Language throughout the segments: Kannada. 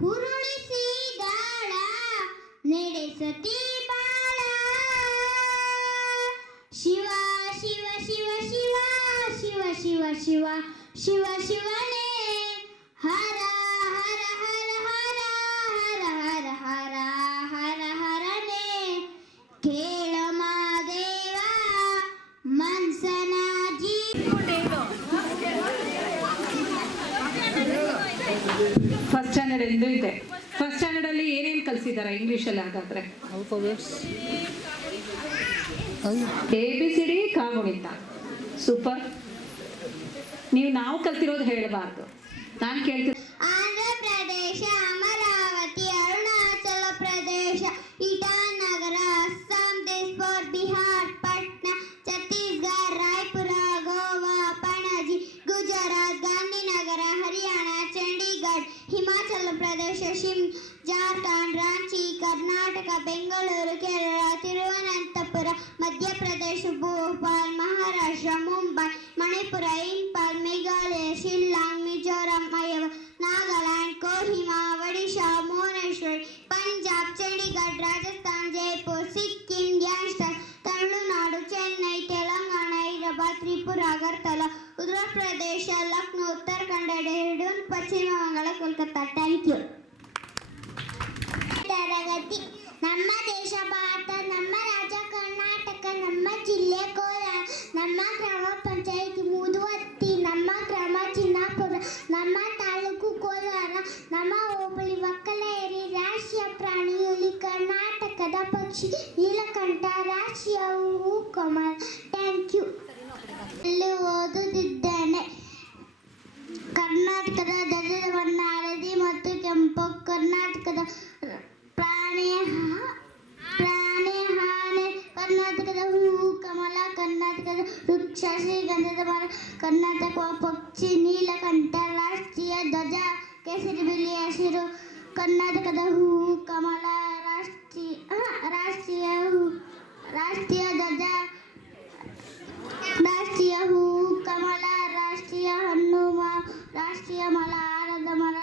ಹುರುಳಿಸಿದಾಳ ನಡೆಸತಿ ಬಾಳ ಶಿವ ಶಿವ ಶಿವ ಶಿವ ಶಿವ ಶಿವ ಶಿವ ಶಿವ ಶಿವನೇ ಹರ ಹರ ಹರ ಹರ ಹರ ಹರ ಹರ ಹರ ಹರನೇ ಕೇಳ ಮಾದೇವ ಮನ್ಸನ ಜೀ ಫಸ್ಟ್ ಸ್ಟ್ಯಾಂಡರ್ಡ್ ಎಂದು ಇದೆ. ಫಸ್ಟ್ ಸ್ಟ್ಯಾಂಡರ್ಡ್ ಅಲ್ಲಿ ಏನೇನು ಕಲಿಸಿದಾರೆ ಇಂಗ್ಲಿಷಲ್ಲಿ? ಹಾಗಾದ್ರೆ ABCD ಕಾಗುಣಿತ. ಸೂಪರ್. ನಾವು ಕಲ್ತಿರೋದು ಹೇಳಬಾರ್ದು, ನಾನು ಕೇಳ್ತೀನಿ. ಆಂಧ್ರ ಪ್ರದೇಶ, ಅಮರಾವತಿ, ಅರುಣಾಚಲ ಪ್ರದೇಶ, ಇಟಾನಗರ, ಅಸ್ಸಾಂ, ದೇಸ್ಪುರ್, ಬಿಹಾರ್, ಪಾಟ್ನಾ, ಛತ್ತೀಸ್ಗಢ, ರಾಯ್ಪುರ, ಗೋವಾ, ಪಣಜಿ, ಗುಜರಾತ್, ಗಾಂಧಿನಗರ, ಹರಿಯಾಣ, ಚಂಡೀಗಢ, ಹಿಮಾಚಲ ಪ್ರದೇಶ, ಶಿಮ್ಲಾ, ಜಾರ್ಖಂಡ್, ರಾಂಚಿ, ಕರ್ನಾಟಕ, ಬೆಂಗಳೂರು, ಕೇರಳ, ತಿರುವನಂತಪುರ, ಮಧ್ಯಪ್ರದೇಶ, ಭೋಪಾಲ್, ಮಹಾರಾಷ್ಟ್ರ, ಮುಂಬೈ, ಮಣಿಪುರ, ಇಂಫಾಲ್, ಮೇಘಾಲಯ, ಶಿಲ್ಲಾಂಗ್, ಮಿಜೋರಾಂ, ಅಯೋವಾ, ನಾಗಾಲ್ಯಾಂಡ್, ಕೋಹಿಮಾ, ಒಡಿಶಾ, ಭುವನೇಶ್ವರ್, ಪಂಜಾಬ್, ಚಂಡೀಗಢ, ರಾಜಸ್ಥಾನ್, ಜೈಪುರ್, ಸಿಕ್ಕಿಂ, ಡ್ಯಾನ್ಸ್ಟನ್, ತಮಿಳುನಾಡು, ಚೆನ್ನೈ, ತೆಲಂಗಾಣ, ಹೈದರಾಬಾದ್, ತ್ರಿಪುರ, ಅಗರ್ತಲಾ, ಉತ್ತರ ಪ್ರದೇಶ, ಲಕ್ನೋ, ಉತ್ತರಾಖಂಡ, ಡೆಹ್ರಾಡೂನ್, ಪಶ್ಚಿಮ ಬಂಗಾಳ, ಕೋಲ್ಕತ್ತಾ. Thank you. ತರಗತಿ. ನಮ್ಮ ದೇಶ ಭಾರತ, ನಮ್ಮ ರಾಜ್ಯ ಕರ್ನಾಟಕ, ನಮ್ಮ ಜಿಲ್ಲೆ ಕೋಲಾರ, ನಮ್ಮ ಗ್ರಾಮ ಪಂಚಾಯಿತಿ ಮುದುವತ್ತಿ, ನಮ್ಮ ಗ್ರಾಮ ಚಿನ್ನಾಪುರ, ನಮ್ಮ ತಾಲೂಕು ಕೋಲಾರ, ನಮ್ಮ ಹೋಬಳಿ ಒಕ್ಕಲೇರಿ. ರಾಷ್ಟ್ರೀಯ ಪ್ರಾಣಿ ಹುಲಿ, ಕರ್ನಾಟಕದ ಪಕ್ಷಿ ನೀಲಕಂಠ, ರಾಷ್ಟ್ರೀಯ ಹೂವು ಕಮಲ. Thank you. ಇಲ್ಲಿ ಓದುತ್ತಿದ್ದೇನೆ. ಕರ್ನಾಟಕದ ಧ್ವಜದ ಬಣ್ಣ ಹಳದಿ ಮತ್ತು ಕೆಂಪು. ಕರ್ನಾಟಕದ ಪ್ರಾಣಿ ಆನೆ. ಕರ್ನಾಟಕದ ಹೂವು ಕಮಲ. ಕರ್ನಾಟಕದ ವೃಕ್ಷ ಶ್ರೀಗಂಧದ ಮರ. ಕರ್ನಾಟಕ ಪಕ್ಷಿ ನೀಲಕಂಠ. ರಾಷ್ಟ್ರೀಯ ಧ್ವಜ ಕೇಸರಿ, ಬಿಳಿ, ಹಸಿರು. ಕರ್ನಾಟಕದ ಹೂವು ಕಮಲ. ರಾಷ್ಟ್ರೀಯ ಧ್ವಜ, ರಾಷ್ಟ್ರೀಯ ಹೂವು ಕಮಲ. ರಾಷ್ಟ್ರೀಯ ಹಣ್ಣು ರಾಷ್ಟ್ರೀಯ ಮಲಹಾರದ ಮರ.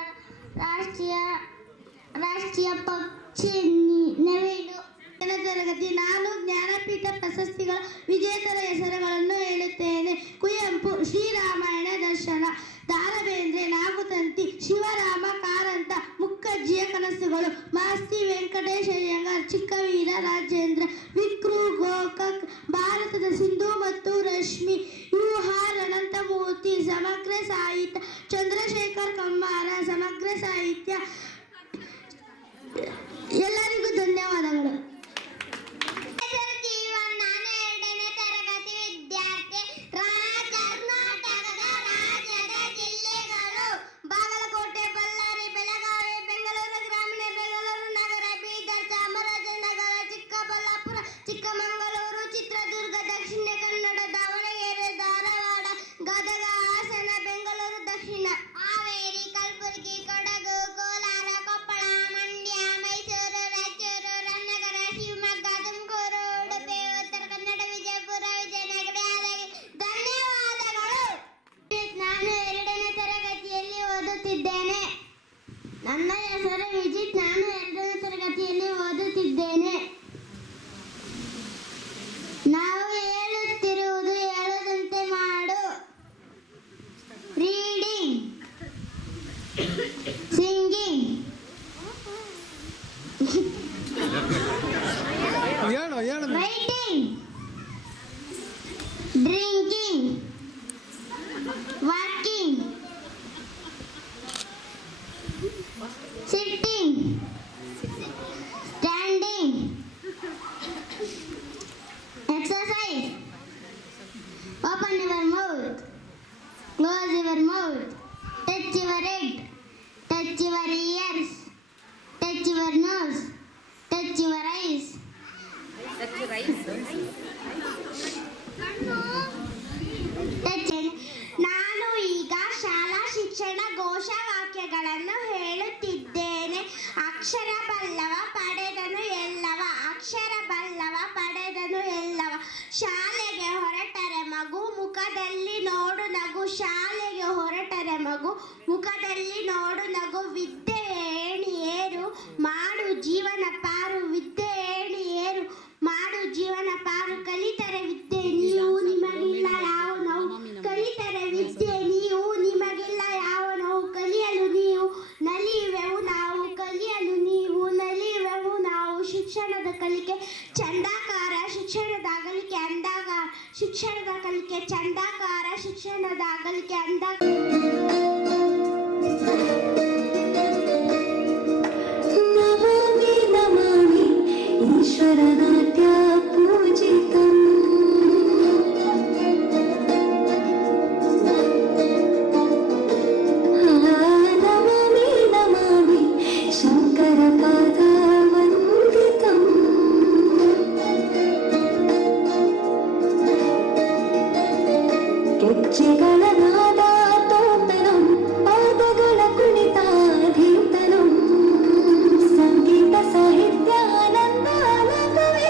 ರಾಷ್ಟ್ರೀಯ ಪಕ್ಷಿ ನವಿಲು. ತರಗತಿ. ನಾನು ಜ್ಞಾನಪೀಠ ಪ್ರಶಸ್ತಿಗಳ ವಿಜೇತರ ಹೆಸರುಗಳನ್ನು ಹೇಳುತ್ತೇನೆ. ಕುವೆಂಪು, ಶ್ರೀರಾಮಾಯಣ ದರ್ಶನ. ದಾರಬೇಂದ್ರೆ, ನಾಗುತಂತಿ. ಶಿವರಾಮ ಕಾರಂತ, ಮುಕ್ಕಜ್ಜಿಯ ಕನಸುಗಳು. ಮಾಸ್ತಿ ವೆಂಕಟೇಶ ಅಯ್ಯಂಗಾರ್, ಚಿಕ್ಕವೀರ ರಾಜೇಂದ್ರ. ವಿಕ್ರು ಗೋಕಾಕ್, ಭಾರತದ ಸಿಂಧು ಮತ್ತು ರಶ್ಮಿ. UR ಅನಂತಮೂರ್ತಿ, ಸಮಗ್ರ ಸಾಹಿತ್ಯ. ಚಂದ್ರಶೇಖರ್ ಕಂಬಾರ, ಸಮಗ್ರ ಸಾಹಿತ್ಯ. ಎಲ್ಲರಿಗೂ ಧನ್ಯವಾದಗಳು. ನಾನು 2ನೇ ತರಗತಿ ವಿದ್ಯಾರ್ಥಿ. ಕರ್ನಾಟಕದ ರಾಜ್ಯದ ಜಿಲ್ಲೆಗಳು: ಬಾಗಲಕೋಟೆ, ಬಳ್ಳಾರಿ, ಬೆಳಗಾವಿ, ಬೆಂಗಳೂರು ಗ್ರಾಮೀಣ, ಬೆಂಗಳೂರು ನಗರ, ಬೀದರ್, ಚಾಮರಾಜನಗರ, ಚಿಕ್ಕಬಳ್ಳಾಪುರ, ಚಿಕ್ಕಮಗಳೂರು, ಚಿತ್ರದುರ್ಗ, ದಕ್ಷಿಣ ಕನ್ನಡ, ದಾವಣಗೆರೆ, ಧಾರವಾಡ, ಗದಗ, ಹಾಸನ, ಬೆಂಗಳೂರು ದಕ್ಷಿಣ, ಹಾವೇರಿ, ಕಲಬುರಗಿ, ಕೊಡಗು, ಕೋಲಾರ, ಕೊಪ್ಪಳ, ಮಂಡ್ಯ, ಮೈಸೂರು, ರಾಯಚೂರು, ರಾಮನಗರ, ಶಿವಮೊಗ್ಗ, ತುಮಕೂರು, ಉಡುಪಿ, ಉತ್ತರ ಕನ್ನಡ, ವಿಜಯಪುರ, ವಿಜಯನಗರ. ಧನ್ಯವಾದಗಳು. ನಾನು 2ನೇ ತರಗತಿಯಲ್ಲಿ ಓದುತ್ತಿದ್ದೇನೆ. ನನ್ನ ಹೆಸರು ವಿಜಿತ್. ನಾನು 2ನೇ ತರಗತಿಯಲ್ಲಿ ಓದುತ್ತಿದ್ದೇನೆ. ನಾವು ಹೇಳುತ್ತಿರುವುದು ಹೇಳದಂತೆ ಮಾಡು. Reading, singing, writing, drinking, walking, sitting, standing, exercise. Open your mouth, close your mouth, touch your head, touch your ears, touch your nose, touch your eyes. ನಾನು ಈಗ ಶಾಲಾ ಶಿಕ್ಷಣ ಘೋಷವಾಕ್ಯಗಳನ್ನು ಹೇಳುತ್ತಿದ್ದೇನೆ. ಅಕ್ಷರ ಬಲ್ಲವ ಪಡೆದನು ಎಲ್ಲವ. ಅಕ್ಷರ ಬಲ್ಲವ ಪಡೆದನು ಎಲ್ಲವ. ಶಾಲೆಗೆ ಹೊರಟರೆ ಮಗು ಮುಖ ಮುಖದಲ್ಲಿ ನೋಡು ನಗು, ಶಾಲೆಗೆ ಹೊರಟರೆ ಮಗು, ಮುಖದಲ್ಲಿ ನೋಡು ನಗು, ವಿದ್ಯೆ ಏಣಿ ಏರು, ಮಾಡು ಜೀವನ ಪಾರು, ವಿದ್ಯೆ ಏಣಿ ಏರು, ಮಾಡು ಜೀವನ ಪಾರು, ಕಲಿತರೆ ವಿದ್ಯೆ ನೀವು ನಿಮಗಿಲ್ಲ ಯಾವ ನೋವು, ಕಲಿತರೆ ವಿದ್ಯೆ ನೀವು ನಿಮಗಿಲ್ಲ ಯಾವ ನೋವು, ಕಲಿಯಲು ನೀವು ನಲಿಯುವೆವು ನಾವು, ಕಲಿಯಲು ನೀವು ನಲಿಯುವೆವು ನಾವು, ಶಿಕ್ಷಣದ ಕಲಿಕೆ ಚಂದಾಕಾರ, ಶಿಕ್ಷಣದ ಅಗಲಿಕೆ ಅಂದಾಕಾರ, ಶಿಕ್ಷಣದ ಕಲಿಕೆ ಚಂದಾಕಾರ, ಶಿಕ್ಷಣದ ಅಗಲಿಕೆ ಅಂದಾಕಾರ. ನಮಾಮಿ ನಮಾಮಿ ಈಶ್ವರನಾಟ್ಯ ಪೂಜಿತಂ. ನಮಾಮಿ ನಮಾಮಿ ಶಂಕರ ಪಾದ ವಂದಿತಂ. ಗೆಜ್ಜೆಗಳ ನಾದ ತೋಂತನಂ, ಪಾದಗಳ ಕುಣಿತಾಧೀತನಂ, ಸಂಗೀತ ಸಾಹಿತ್ಯ ಆನಂದ ಆನಂದವೇ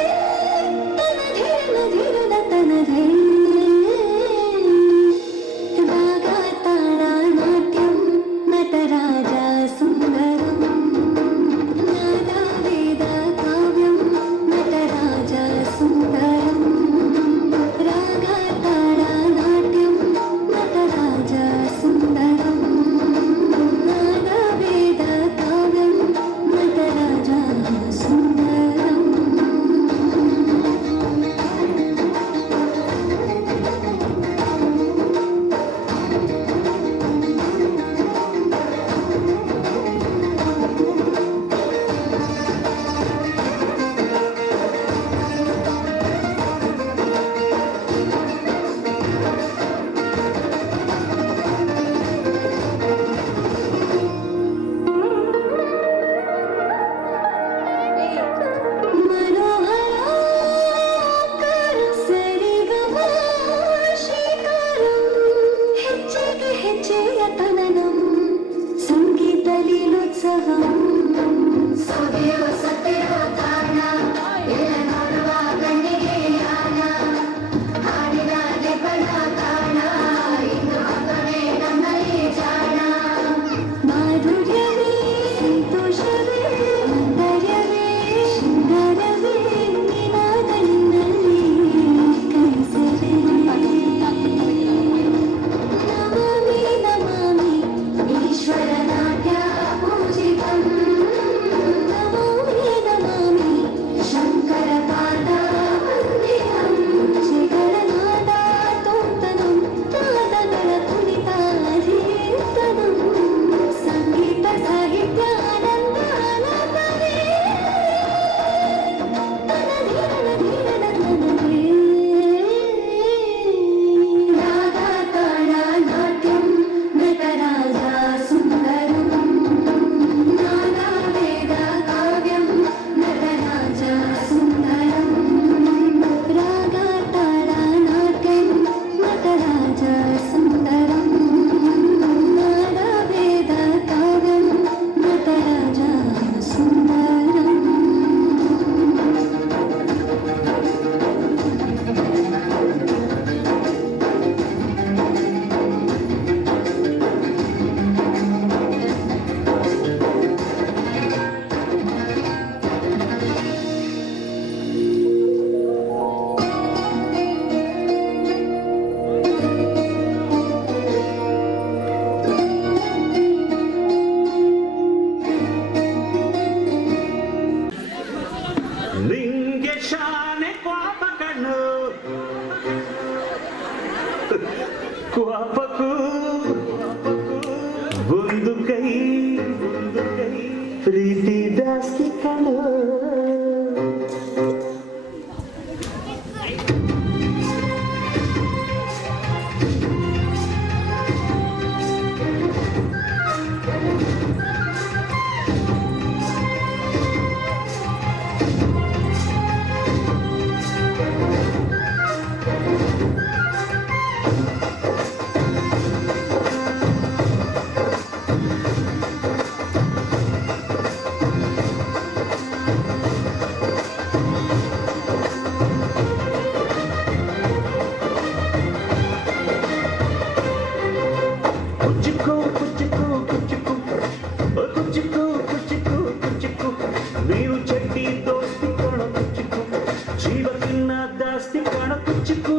ಜೀವಕ್ಕಿನ್ನ ಜಾಸ್ತಿ ಕಣ ಕುಚ್ಚಿಕು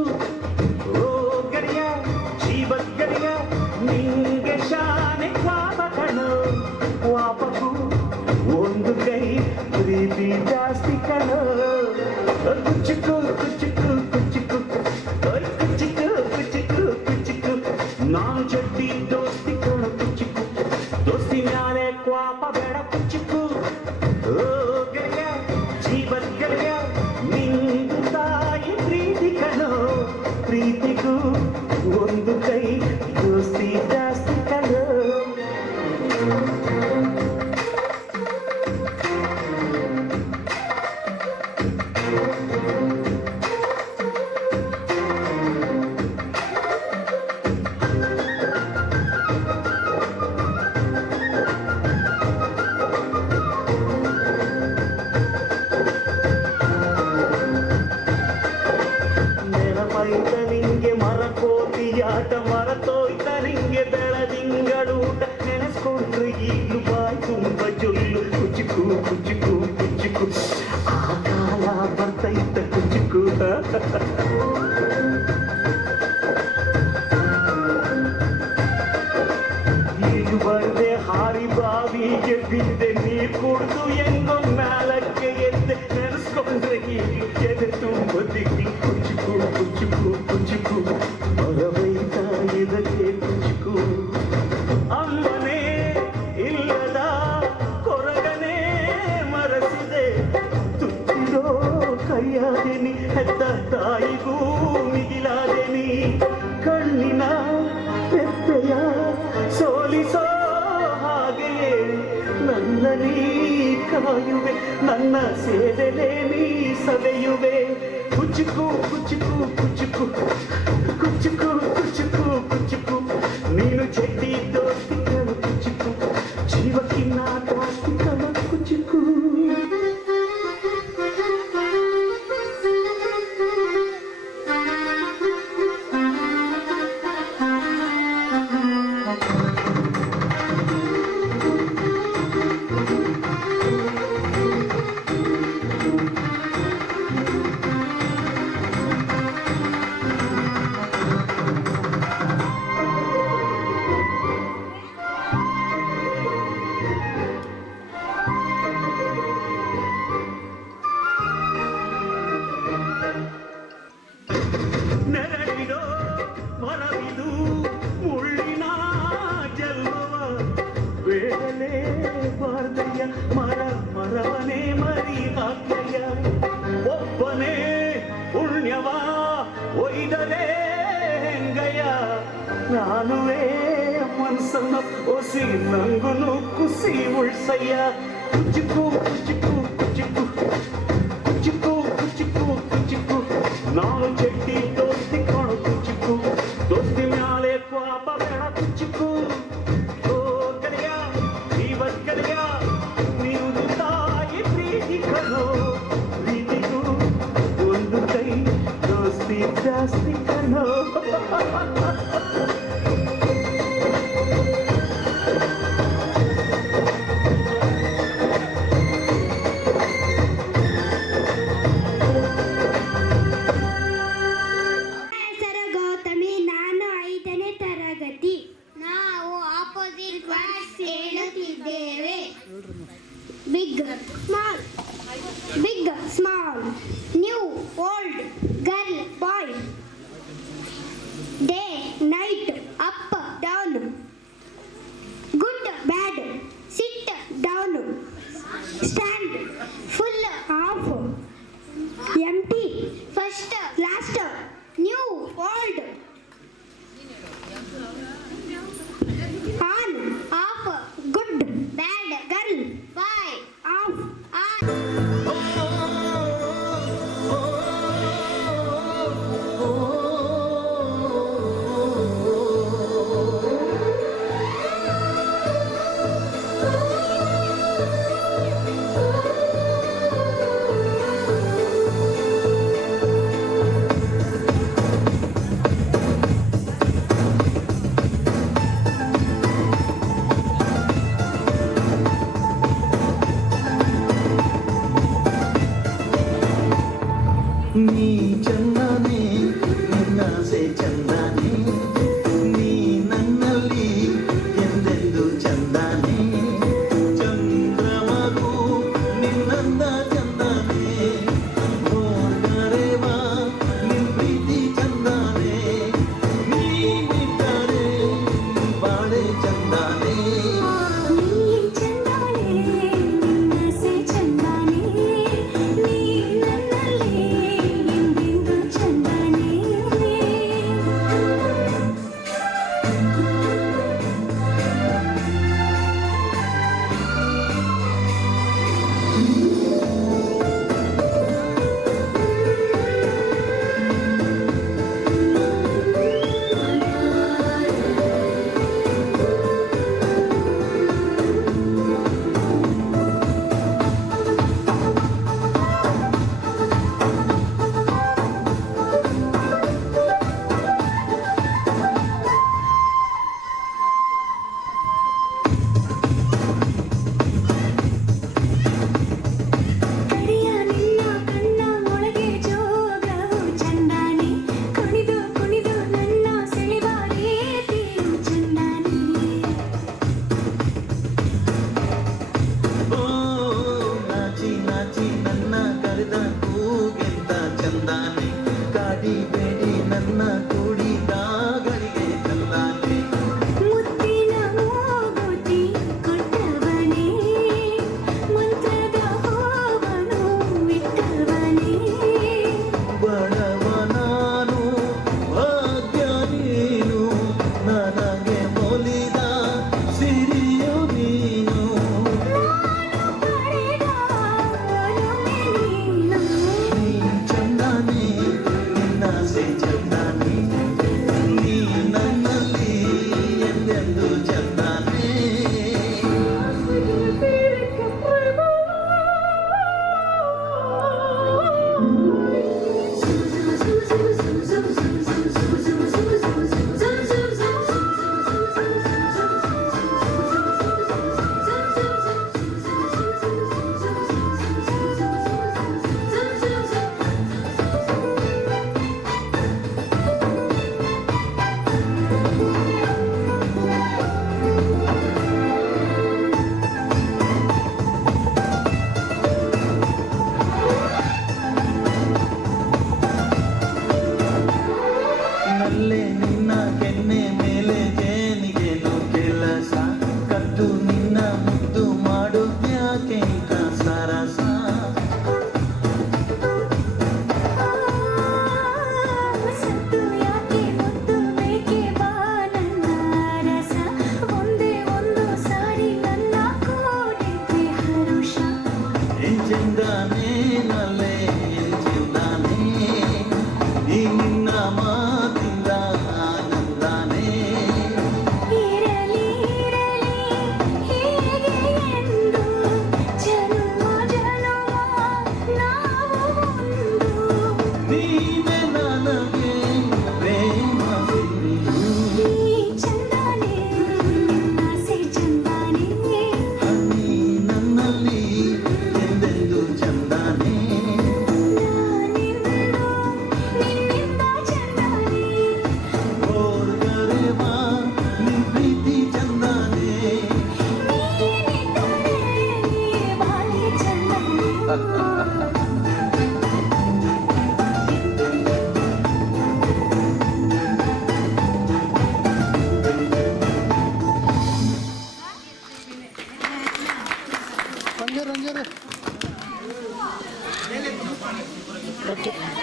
ಓ ಗೆಳೆಯ ಜೀವಕ್ ಗೆಳೆಯ ನಿಂಗೆ ಶಾನೆ ಪಾಪ ಕಣು ವಾಪಕು ಒಂದು ಕೈ ಪ್ರೀತಿ ಜಾಸ್ತಿ ಕಣು ಕುಚ್ಚಿಕು ಕುಚ್ಚಿಕು ಕುಚ್ಚಿಕು ಓಯ್ ಕುಚ್ಚಿಕು ಕುಚ್ಚಿಕು ಕುಚ್ಚಿಕು ನಾನು ಚಡ್ಡಿ ದೋಸ್ತಿ ಕಣ ಕುಚ್ಚಿಕು ದೋಸ್ತಿ ಮ್ಯಾಲೆ ಕ್ವಾಪ ಬೇಡ ಕುಚ್ಚಿಕು ಓ ಗೆಳೆಯ ಜೀವನ್ ಗೆಳೆಯ ನಿಂದು ತಾಯಿ ಪ್ರೀತಿ ಕಣೋ ಪ್ರೀತಿಗೂ ಒಂದು ಕೈ ದೋಸ್ತಿ ಜಾಸ್ತಿ ಕಣೋ ನೆನಪೈತ ನಿಂಗೆ ಮರಕೋತಿಯಾಟ ಮರತೋಯ್ತ ನಿಂಗೆ ಬೆಳದಿಂಗಳೂಟ ನೆನೆಸ್ಕೊಂಡ್ರೆ ಈಗಲೂ ಬಾಯ್ ತುಂಬ ಜೊಲ್ಲು ಕುಚಿಕು ಕುಚಿಕು ಕುಚಿಕು ಆ ಕಾಲ ಬರ್ತೈತ ಕುಚಿಕು ಈಗ ಬರ್ದೆ ಹಾರಿ ಬಾವಿಗೆ ಬಿದ್ದೆ ನೀರ್ ಕುಡ್ದು ಹೆಂಗೋ ಮ್ಯಾಲಕ್ಕೆ ಎದ್ದೆ ನೆನೆಸ್ಕೊಂಡ್ರೆ ಈಗ ಎದೆ ತುಂಬ ದಿಕ್ಕಿ ಕುಚಿಕು ಕುಚಿಕು ಕುಚಿಕು ಮರವೈತ ಇದಕ್ಕೆ ಕುಚಿಕು ಅಮ್ಮನೇ ಇಲ್ಲದ ಕೊರಗನೇ ಮರಸಿದೆ ತುತ್ತಿರೋ ಕೈಯಾದೆನಿ ಹೆತ್ತ ತಾಯಿಗೂ ಮಿಗಿಲಾದೆನಿ ಕಣ್ಣಿನ ಪೆತ್ತೆಯ ಸೋಲಿಸೋ ಹಾಗೆಯೇ ನನ್ನ ನೀ ಕಾಯುವೆ ನನ್ನ ಸೇವೆಲೆ ನೀ ಸವೆಯುವೆ ಕುಚಿಕು ಕುಚಿಕು ಕುಚಿಕು ಕುಚಿಕು ಕುಚಿಕು ಕುಚಿಕು ನೀನು ಚೆಡ್ಡಿ ದೋಸ್ತಿ ಕಣ ಕುಚಿಕು ಜೀವಕ್ಕಿನ್ನ ಜಾಸ್ತಿ ಕಣ ಕುಚಿಕು ನೆರಳಿನೋ ಮರವಿದು ಮುಳ್ಳಿನ ಜನ್ಮವ ಬೇಡಲೇ ಬಾರ್ದಯ್ಯ ಮರವನೇ ಮರಿ ಹಾಕಯ್ಯ ಒಬ್ಬನೇ ಪುಣ್ಯವ ಒಯ್ದಲೇ ಹೆಂಗಯ್ಯ ನಾನುವೇ ಮನ್ಸನ್ನ ಒಸಿ ನಂಗುನು ಕುಸಿ ಉಳ್ಸಯ್ಯ ಕುಚಿಕು ಕುಚಿಕು ಕುಚಿಕು ಕುಚಿಕು ಕುಚಿಕು ಕುಚಿಕು ನಾನು ಚೆಟ್ಟಿ ದೋಸ್ತಿ ಕಾಣು ಕುಚಿಕು ದೋಸ್ತಿ ಮ್ಯಾಲೆ ಕ್ವಾಪ ಬೇಡ ಕುಚಿಕು ಓ ಗೆಳೆಯ ಜೀವನ್ ಗೆಳೆಯ ನೀನು ತಾಯಿ ಪ್ರೀತಿ ಕಣೋ ಪ್ರೀತಿಗೂ ಒಂದು ಕೈ ದೋಸ್ತಿ ಜಾಸ್ತಿ ಕಣೋ ಚಂದಾನೆ ನಿನ್ನಾಸೆ ಚಂದಾನೆ ನೀ ನನ್ನಲ್ಲಿ ಎಂದೆಂದು ಚಂದಾನೆ ಚಂದ್ರಮಗು ನಿನ್ನಂದ ಚಂದಾನೆ ಹೋಗರೆವ ನಿನ್ ಪ್ರೀತಿ ಚಂದಾನೆ ನೀನಿದ್ದರೆ ಬಾಳೆ ಚಂದಾನೆ ನೀ ಚಂದಾನೆ ನಿನ್ನಾಸೆ ಚಂದಾನೆ ನೀ ನನ್ನಲ್ಲಿ ಎಂದೆಂದು ಚಂದಾನೆ ಕರಿಯ ನಿನ್ನ ಕಣ್ಣ ಒಳಗೆ ಜೋಗವು ಚಂದಾನೆ ಕುಣಿದು ಕುಣಿದು ನನ್ನ ಸೆಳೆವ ರೀತಿಯು ಚಂದಾನೆ ಓ ನಾಚಿ ನಾಚಿ ನನ್ನ ಕರೆದ ಕೂಗೆಂತ ಚಂದಾನೆ ಕಾಡಿಬೇಡಿ ನನ್ನ ಕೂಡಿದಾಗಳಿಗೆ ಚಂದಾನೆ ಮುತ್ತಿನ ಮೂಗುತಿ ಕೊಟ್ಟವನೇ ಮಂತ್ರದ ಹೋವನು ಇಟ್ಟವನೇ ಬಡವ ನಾನು ಭಾಗ್ಯ ನೀನು ನನಗೆ ಒಲಿದ ಸಿರಿಯು ನೀನು ಪಡೆದ ಒಲುಮೆ ನೀನು ನೀ ಚಂದಾನೆ ನಿನ್ನಾಸೆ ಚಂದಾನೆ ನೀ ನನ್ನಲ್ಲಿ ಎಂದೆಂದು ಚಂದಾನೆ ನಲ್ಲೆ ನಿನ್ನ ಕೆನ್ನೆ ಮೇಲೆ ಜೇನಿಗೇನು ಕೆಲಸ ಕದ್ದು ನಿನ್ನ ಮುದ್ದು ಮಾಡುದ್ಯಾಕೆ ಇಂಥ ಸರಸ ಸತ್ತು ಯಾಕೆ ಮುತ್ತು ಬೇಕೆ ಬಾ ನನ್ನ ರಸ ಒಂದೇ ಒಂದು ಸಾರಿ ನನ್ನ ಕೋಡಿದ್ರೆ ಹರುಷ ಎಂಚೆಂದಾನೆ ನಲ್ಲೆ ಎಂಚೆಂದಾನೆ ಈ ನಿನ್ನ ಮಾತಿಂದ ಆನಂದಾನೆ ಇರಲಿ ಇರಲಿ ಹೀಗೆ ಎಂದು ಜನುಮ ಜನುಮ ನಾವು ಒಂದು ನೀನೆ ನನಗೆ ಪ್ರೇಮ ಸಿರಿಯು ನೀ ಚಂದಾನೆ ನಿನ್ನಾಸೆ ಚಂದಾನೆ ನೀ ನನ್ನಲ್ಲಿ ಎಂದೆಂದು ಚಂದಾನೆ ನಾನೆಂದು ನಿನ್ನಿಂದ ಚಂದಾನೆ ಹೋಗರೆವ ನಿನ್ ಪ್ರೀತಿ ಚಂದಾನೆ ನೀನಿದ್ದರೆ ಬಾಳೆ ಚಂದಾನೆ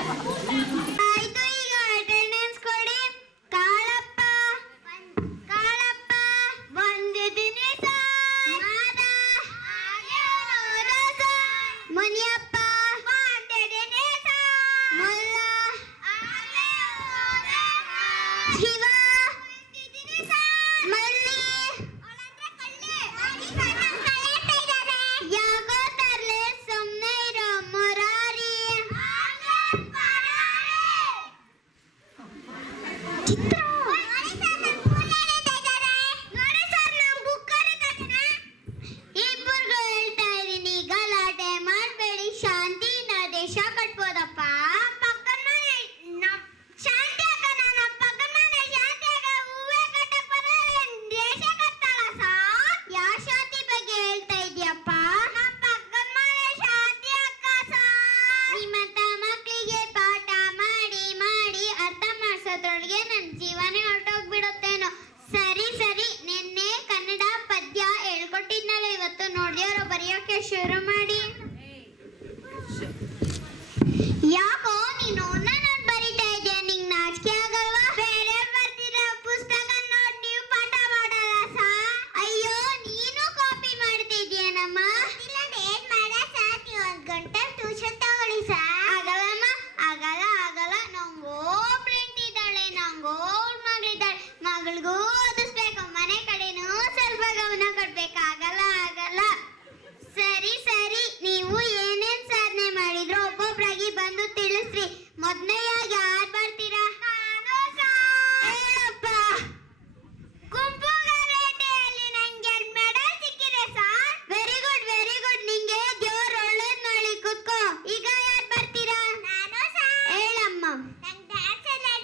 ಆಯ್ತು, ಈಗ ಅಟೆಂಡೆನ್ಸ್ ಕೊಡಿ. ಕಾಳಪ್ಪ ಕಾಳಪ್ಪ ಬಂದಿದ್ದೀನಿ ಸರ್. ಮಾದ ಹಾಗೇನೂರ ಸರ್. ಮುನಿಯಪ್ಪ ಬಂದಿದ್ದೀನಿ ಸರ್. ಮುಲ್ಲ ಶಿವ ಬಂದಿದ್ದೀನಿ ಸರ್. ಮಲ್ಲಿ ಯಾಕೋ ತರ್ಲೆ ಸುಮ್ಮನೆ ಇರೋ ಮುರಾರಿ ಚಿತ್ರ ನೋಡಿ ಸರ್ ನಮ್ಮ ಬುಕ್ ಇಬ್ಬರಿಗೂ ಹೇಳ್ತಾ ಇದೀನಿ, ಗಲಾಟೆ ಮಾಡಬೇಡಿ, ಶಾಂತಿನ ದೇಶ ಕಟ್ಬೋದಪ್ಪ. ಪಕ್ಕದ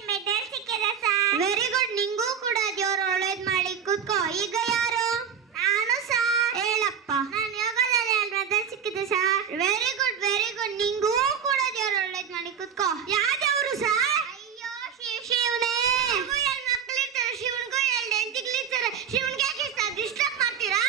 ಮೆಡಲ್ ಸಿಕ್ಕಿದೆ ಸರ್. Very good. ನಿಂಗೂ ಕೂಡ ದೇವರು ಒಳ್ಳೇದ್ ಮಾಡಿ. ಕೂತ್ಕೋ. ಈಗ ಯಾರು? ನಾನು ಸರ್. ಹೇಳಪ್ಪ. ನಾನು ಯೋಗದಲ್ಲಿ ಮೆಡಲ್ ಸಿಕ್ಕಿದೆ sir. Very good very good. ನಿಂಗೂ ಕೂಡ ದೇವರು ಒಳ್ಳೇದ್ ಮಾಡಿ. ಕೂತ್ಕೋ. ಯಾವ ದೇವರು ಸರ್? ಅಯ್ಯೋ ಶಿವನೇ. ಮಕ್ಕಳಿರ್ತಾರೆ, ಶಿವನ್ಗೂ ಎರಡು ಹೆಂಡತಿಗಳಿರ್ತಾರೆ. ಶಿವನ್ಗೆ ಯಾಕೆ ಡಿಸ್ಟರ್ಬ್ ಮಾಡ್ತೀರಾ?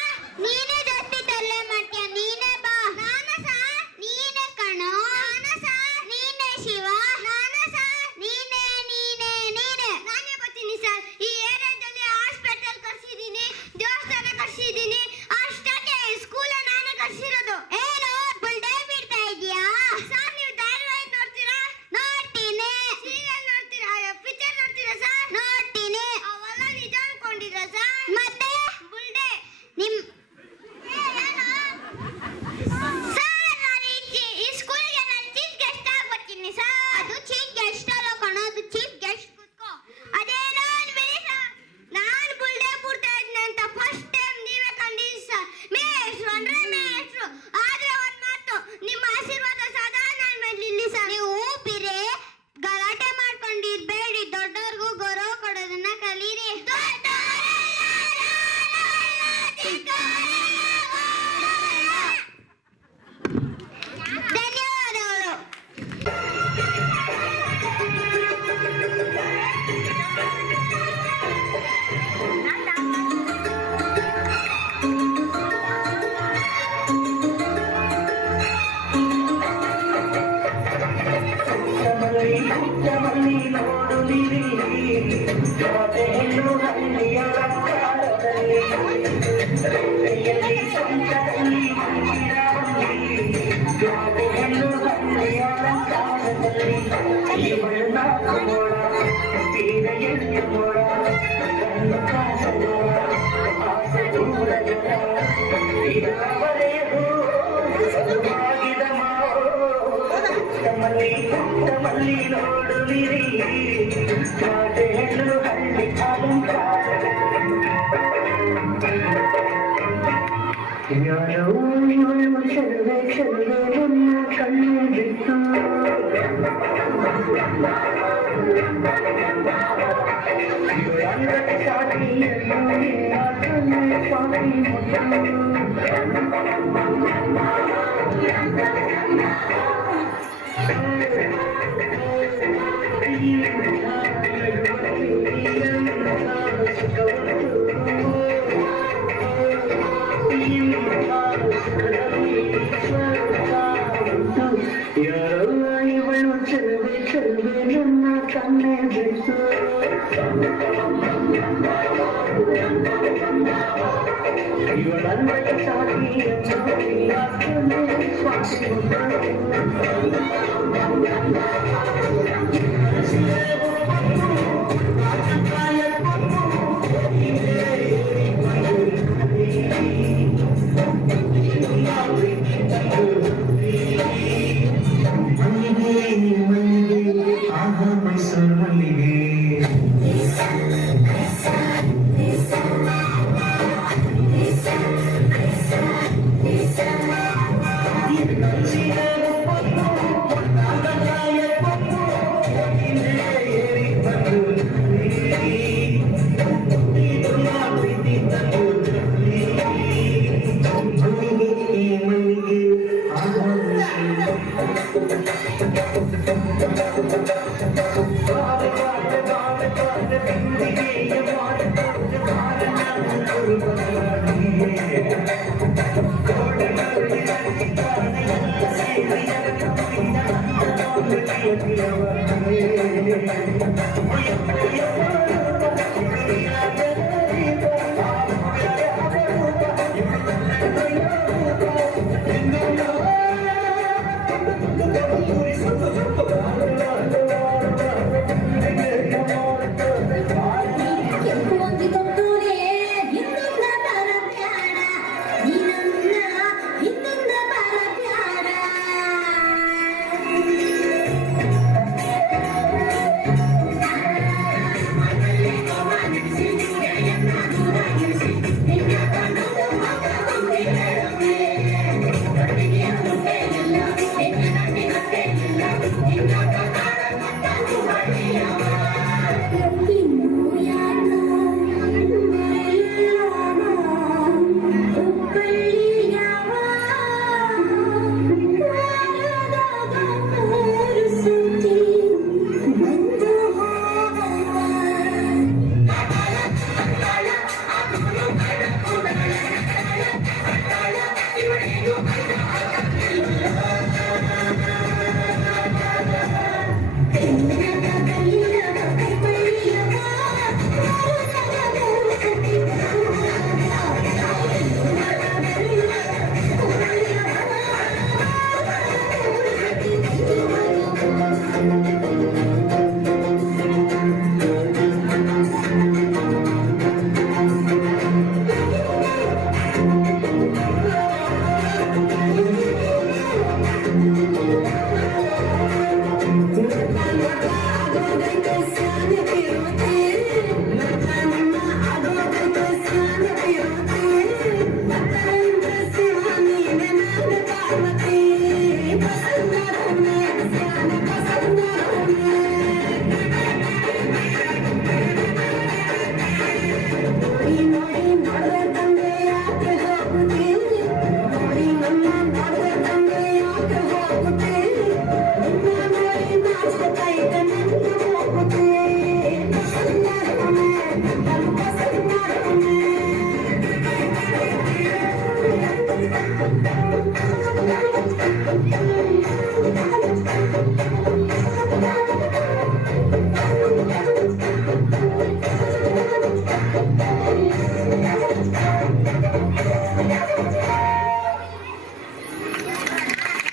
ನೀನೇ ಜಾಸ್ತಿ ತಲೆ ಮಾಡ್ತೀಯ. ನೀನೇ ಬಾ. ನಾನ ಸರ್. ನೀನೇ ಕಣೋ. ನಾನ ಸರ್. ನೀನೇ ಶಿವ. ನಾನ ಸರ್. ನೀನೇ ನೀನೇ ನೀನೇ. ನಾನೇ ಬರ್ತೀನಿ ಸರ್. ಈ ಏರಿಯಾದಲ್ಲಿ ಹಾಸ್ಪಿಟಲ್ ಕರ್ಸಿದೀನಿ, ದೇವಸ್ಥಾನ ಕರ್ಸಿದೀನಿ, ಅಷ್ಟಕ್ಕೆ ಸ್ಕೂಲ ನಾನೇ ಕರ್ಸಿರೋದು. ಏನು ಬುಲ್ಡೆ ಬಿಡ್ತಾ ಇದೀಯಾ ಸರ್? ನೀವು ಧಾರಾವಾಹಿ ನೋಡ್ತೀರಾ? ನೋಡ್ತೀನಿ. ಸೀರಿಯಲ್ ನೋಡ್ತೀರಾ? ಪಿಕ್ಚರ್ ನೋಡ್ತೀರಾ ಸರ್? ನೋಡ್ತೀನಿ. ಅವೆಲ್ಲ ನಿಜ ಅನ್ಕೊಂಡಿದ್ರಾ ಸರ್? ಮತ್ತೆ ಬುಲ್ಡೆ ನಿಮ್ ಸರ್, ನಾನು ಈ ಸ್ಕೂಲಿಗೆ ನಾನು ಚೀಫ್ ಗೆಸ್ಟ್ ಆಗಿ ಬರ್ತೀನಿ ಸರ್. ಅದು ಚೀಫ್ ಗೆಸ್ಟ್ ಅಲ್ಲ ಕಣೋ, ಅದು ಚೀಫ್ ಗೆಸ್ಟ್. ಕೂತ್ಕೋ. ಅದೇನೋ ಅನ್ಬೇಡಿ ಸರ್. ನಾನು ಬುಲ್ಡೆ ಬಿಡ್ತಾ ಇದ್ನ ಅಂತ ಫಸ್ಟ್ ಟೈಮ್ ನೀವೇ ಕಂಡಿದ್ದೀರಿ ಸರ್. ಮೇಷ್ಟ್ರು ಅಂದ್ರೆ ಮೇಷ್ಟ್ರು. ಆದ್ರೆ ಒಂದ್ ಮಾತು, ನಿಮ್ಮ ಆಶೀರ್ವಾದ ಸದಾ ನನ್ನ ಮೇಲೆ ಇರ್ಲಿ ಸರ್. ನೀವು ಬೇರೆ ಗಲಾಟೆ ಮಾಡ್ಕೊಂಡಿರ್ಬೇಡಿ. ದೊಡ್ಡವ್ರಿಗೂ ಗೌರವ ಕೊಡೋದನ್ನ ಕಲೀರಿ. ಧನ್ಯವಾದಗಳು. ಹುಚ್ಚಮಲ್ಲಿ ನೋಡುವಿರಿ ಜೊತೆಯನ್ನು ಹಳ್ಳಿಯ ಕಾಲದಲ್ಲಿ ರೇಖೆಯಲ್ಲಿ ಸ್ವಂತದಲ್ಲಿ ಜೊತೆಯನ್ನು ಹಳ್ಳಿಯ ಕಾಲದಲ್ಲಿ ಇವಳು ನಾಕೋಡ ತೀರೆಯಲ್ಲಿ ಮೋಡ ಕಣ್ಣು ಕಾಸೋಡ ಆಸೆ ದೂರ ಜನ ಇದರವರೆಗೂ ಸುಖವಾಗಿದ ಮಾವು ಹುಚ್ಚಮಲ್ಲಿ ನೋಡುವಿರಿ ಜೊತೆಯನ್ನು ಹಳ್ಳಿ ಅಲಂಕಾರ ಯಾರೋ ಇವಳು ಚೆಲುವೆ ಚೆಲುವೆ ನನ್ನ ಕಣ್ಣು ಬಿಟ್ಟು ಇವಳಂದರೆ ಸಾಟಿಯನ್ನು ನಿನ್ನ ಕಣ್ಣು ಸ್ವಾಮಿ ಯಾರೋ ಇವಳು ಚೆಲುವೆ ಚೆಲುವೆ ನನ್ನ ಕಣ್ಣೆ ಬಿಟ್ಟು ಇವಳಂದರೆ ಸಾಟಿಯನ್ನು ನಿನ್ನ ಕಣ್ಣು ಸ್ವಾಮಿ ಮೈಸೂರು ಮಲ್ಲಿಗೆ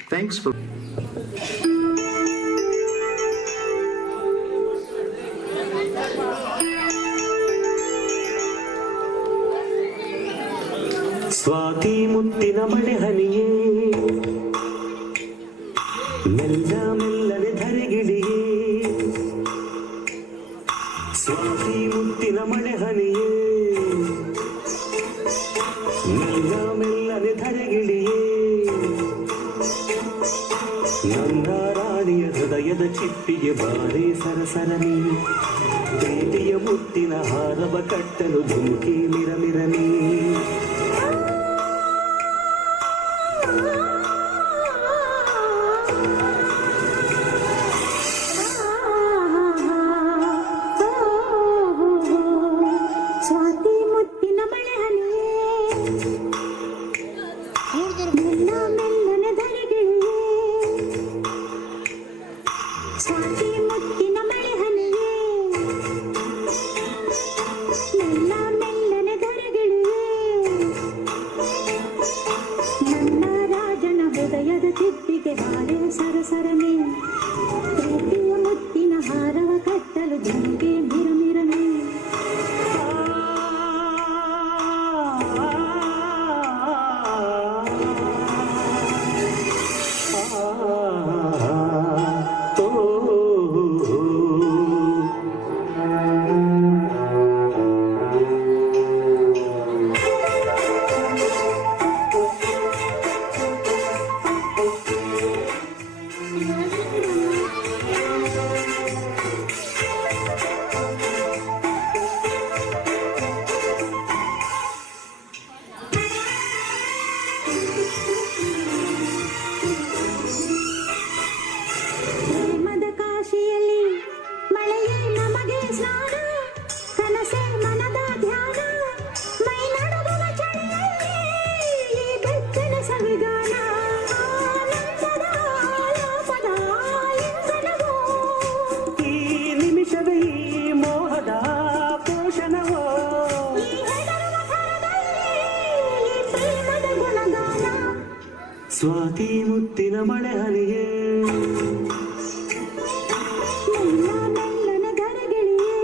Thanks for. ಸ್ವಾತಿ ಮುತ್ತಿನ ಮಳೆ ಹನಿಯೇ ಮೆಲ್ಲ ಮೆಲ್ಲನೆ ಧರೆಗಿಳಿಯೇ ಸ್ವಾತಿ ಮುತ್ತಿನ ಮಳೆ ಹನಿಯೇ ಮೆಲ್ಲ ಮೆಲ್ಲನೆ ಧರೆಗಿಳಿಯೇ ನನ್ನ ರಾಣಿಯ ಹೃದಯದ ಚಿಪ್ಪಿಗೆ ಬಾರೆ ಸರಸರನಿ ಪ್ರೀತಿಯ ಮುತ್ತಿನ ಹಾರವ ಕಟ್ಟಲು ಧುಮುಕಿ ಮಿರಮಿರನಿ ಸ್ವಾತಿ ಮುತ್ತಿನ ಮಳೆ ಹನಿಯೇ ಮೆಲ್ಲ ಮೆಲ್ಲನೆ ಧರೆಗಿಳಿಯೇ ಸ್ವಾತಿ ಮುತ್ತಿನ ಮಳೆ ಹನಿಯೇ ಮೆಲ್ಲ ಮೆಲ್ಲನೆ ಧರೆಗಿಳಿಯೇ ನನ್ನ ರಾಜನ ಹೃದಯದ ಚಿಪ್ಪಿಗೆ ಬಾರೆ ಸರಸರನೆ ಪ್ರೀತಿಯ ಮುತ್ತಿನ ಹಾರವ ಕಟ್ಟಲು ಧುಮುಕೆ ಮಿರಮಿರನೆ ಪ್ರೇಮದ ಕಾಶಿಯಲ್ಲಿ ಮಳೆಯೇ ನಮಗೆ ಸ್ನಾನ ಕನಸೆ ಮನದ ಧ್ಯಾನ ಮೈ ನಡುಗುವ ಚಳಿಯಲ್ಲಿ ಈ ಬೆಚ್ಚನ ಸಂವಿಧಾನ ಆನಂದದ ಆಲಾಪದ ಇಂಧನವೋ ಈ ನಿಮಿಷವೇ ಈ ಮೋಹದ ಪೋಷಣವೋ ಈ ಹೆದರುವ ಥರದಲ್ಲಿ ಈ ಪ್ರೇಮದ ಗುಣಗಾನ ಸ್ವಾತಿ ಮುತ್ತಿನ ಮಳೆ ಹನಿಯೇ ಮೆಲ್ಲ ಮೆಲ್ಲನೆ ಧರೆಗಿಳಿಯೇ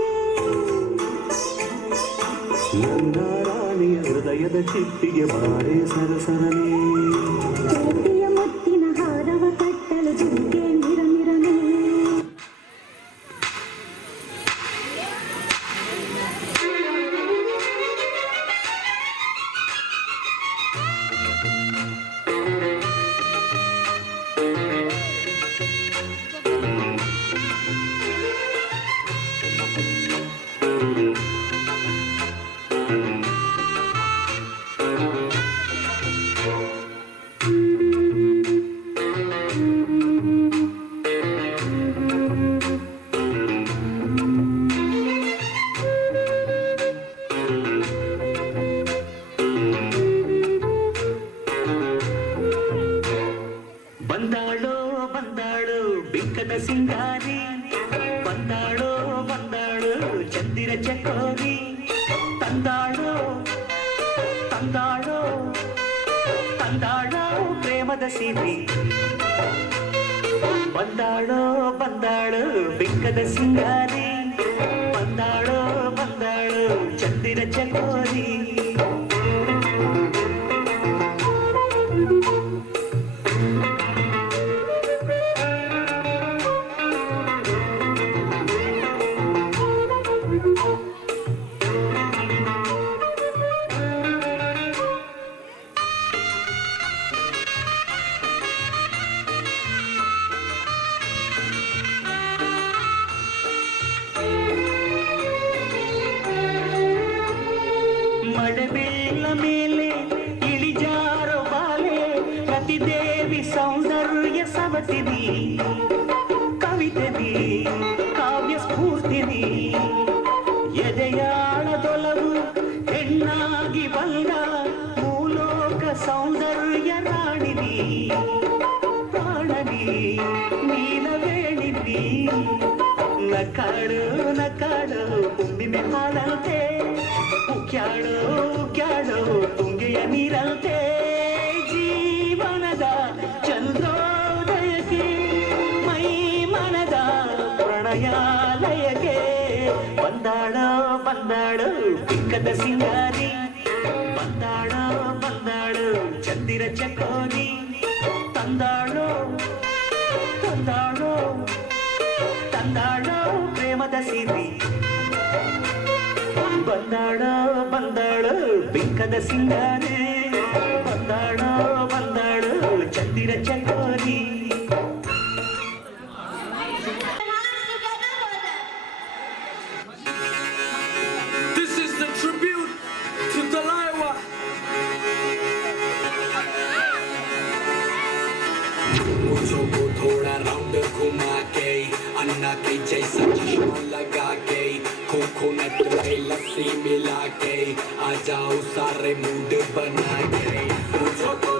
ನನ್ನ ರಾಣಿಯ ಹೃದಯದ ಚಿಪ್ಪಿಗೆ ಬಾರೆ ಸರಸರನೆ ಪ್ರೀತಿಯ ಮುತ್ತಿನ ಹಾರವ ಕಟ್ಟಲು ಧುಮುಕೆ ಮಿರಮಿರನೆ ಚಂದಿರ ಚಕೋರಿ ತಂದಾಳೋ ತಂದಾಳೋ ತಂದಾಳೋ ಪ್ರೇಮದ ಸಿರಿ ಬಂದಾಳೋ ಬಂದಾಳು ಬೆಕ್ಕದ ಸಿಂಗಾರಿ ಬಂದಾಳೋ ಬಂದಾಳು ಚಂದಿರ ಚಕೋರಿ ಮಡಬೇಲ ಮೇಲೆ ಇಳಿಜಾರೋ ಬಾಲೆ ಪ್ರತಿದೇವಿ ಸೌಂದರ್ಯ ಸವತಿನಿ ಕವಿತೆನಿ ಕಾವ್ಯ ಸ್ಫೂರ್ತಿನಿ ಎದೆಯಾಳದೊಲವು ಹೆಣ್ಣಾಗಿ ಬಂದ ಮೂಲೋಕ ಸೌಂದರ್ಯ ರಾಣಿನಿ ಪ್ರಾಣನಿ ನೀಲವೇಣಿನಿ ನಕಾಡು ನಕಾಡು ಹುಣ್ಣಿಮೆ ಹಾಲಂತೆ ಉಕ್ಯಾಡೋ ಉಕ್ಯಾಡೋ ತುಂಗೆಯ ನೀರಂತೆ ಜೀವನದ ಚಂದ್ರೋದಯಕ್ಕೆ ಮೈ ಮನದ ಪ್ರಣಯಾಲಯಕ್ಕೆ ಬಂದಾಳೋ ಬಂದಾಳು ಪಿಕ್ಕದ ಸಿಂಗಾರಿ ಬಂದಾಳೋ ಬಂದಾಳು ಚಂದಿರ ಚಕೋರಿ ತಂದಾಳೋ ತಂದಾಳೋ ತಂದಾಳೋ ಪ್ರೇಮದ ಸಿರಿ ಬಂದಾಳೋ ಬಂದಾಳು ಬೆಕ್ಕದ ಸಿಂಗಾರಿ ಬಂದಾಳೋ ಬಂದಾಳು ಚಂದಿರ ಚಕೋರಿ This is the tribute to Dalaiwa. मुझो को थोड़ा राउंड घुमा के अन्ना के जैसा चश्मा लगा के कोकोनट में लस्सी मिला के आ जाओ सारे मूड बना के मुझो को